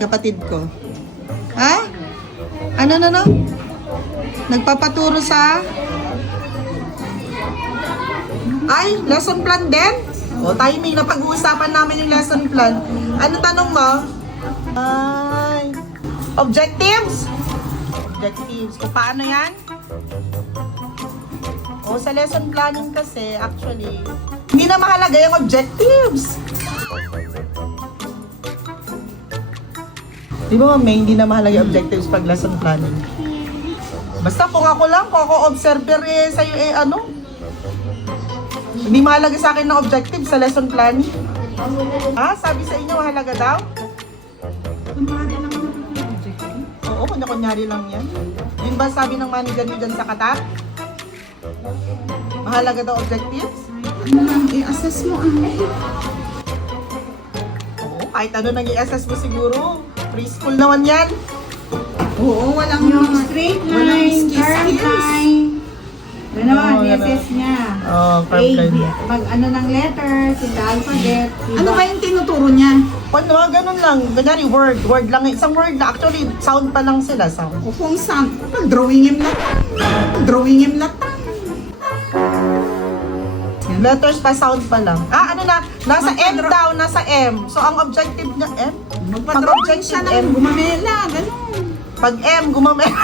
Kapatid ko. Ha? Ano? Nagpapaturo sa... Ay, lesson plan din? O, timing na pag-uusapan namin yung lesson plan. Ano tanong mo? Ay, objectives? Objectives. Kung paano yan? O, sa lesson planning kasi, actually, hindi na mahalaga yung objectives. Di ba, may hindi na mahalaga yung objectives pag lesson planning? Basta kung ako observer sa'yo hindi mahalaga sa akin ng objective sa lesson planning. Ha? Sabi sa inyo, mahalaga daw? Kunyari lang naman yung objective. Oo, kunyari lang yan. Yun ba sabi ng manager niyo dyan sa Qatar? Mahalaga daw objectives? Ano lang, i-assess mo Oo, kahit ano nang i-assess mo siguro. Preschool naman yan. Oo, walang Yung straight line, curved line. Ganon, Oo, i-assess niya. Oo, A, curved B, line. pag ano ng letters, yung alphabet. Ano ba yung tinuturo niya? Ano, ganun lang. Kunyari, word lang. Isang word na. Actually, sound pa lang sila. Sound. O kung saan, pag-drawing him latang. Letters pa, sound pa lang. Ano na? Nasa M daw, nasa M. So, ang objective niya, M? Magpa-drawing siya ng gumamela, gano'n. Pag M, gumamela.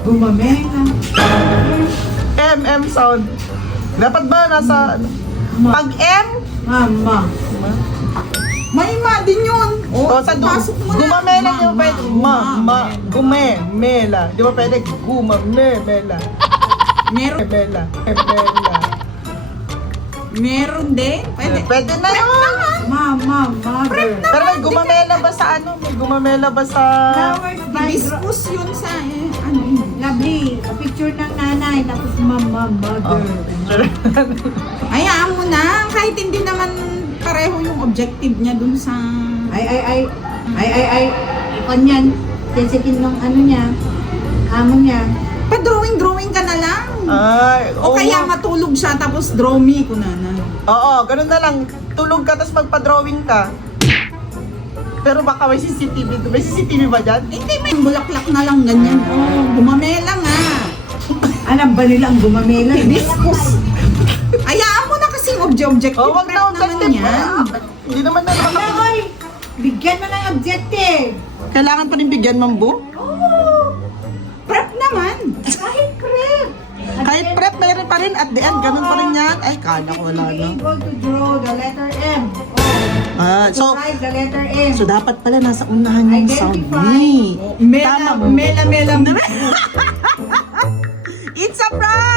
Gumamela. M sound. Dapat ba nasa... Pag M, Mama. May ma din yun. o sa pasok mo na. gumamela, di ba pwede? Gumemela. Di ba pwede? Gumamela. Meron, Mela. meron din. Pwede. Pwede na yun. Mama, mother. Pero may gumamela ba sa ano? May gumamela ba sa... Flowers by Discuss yun sa, ano yun. Lovely. A picture ng nanay, tapos mama, mother. Hayaan mo na. Kahit hindi naman pareho yung objective niya dun sa... Ay. Kanyan. Sisikin ng ano niya. Amo niya. Pa-drawing ka na lang. Ay, O kaya matulog siya tapos draw me ko na. Oo, ganun na lang. Tulog ka, tapos magpa-drawing ka. Pero baka may CCTV. May CCTV ba dyan? Hindi, may bulaklak na lang ganyan. Oh, gumamela nga. Alam ba nila ang gumamela? Discuss. Hayaan mo na kasi objective Wag prep na naman objective. yan. Hindi naman na naman. Oy! Bigyan mo ng objective! Kailangan pa rin bigyan, Mambu? Prep naman. Kahit prep! Kahit prep, mayroon pa rin. At the end, ganun pa rin yan. Ay, kala ko wala Be na. able to draw the letter M. So, To write the letter M. so dapat pala nasa unahan yung sound Identify. ni. Mela. It's a prank!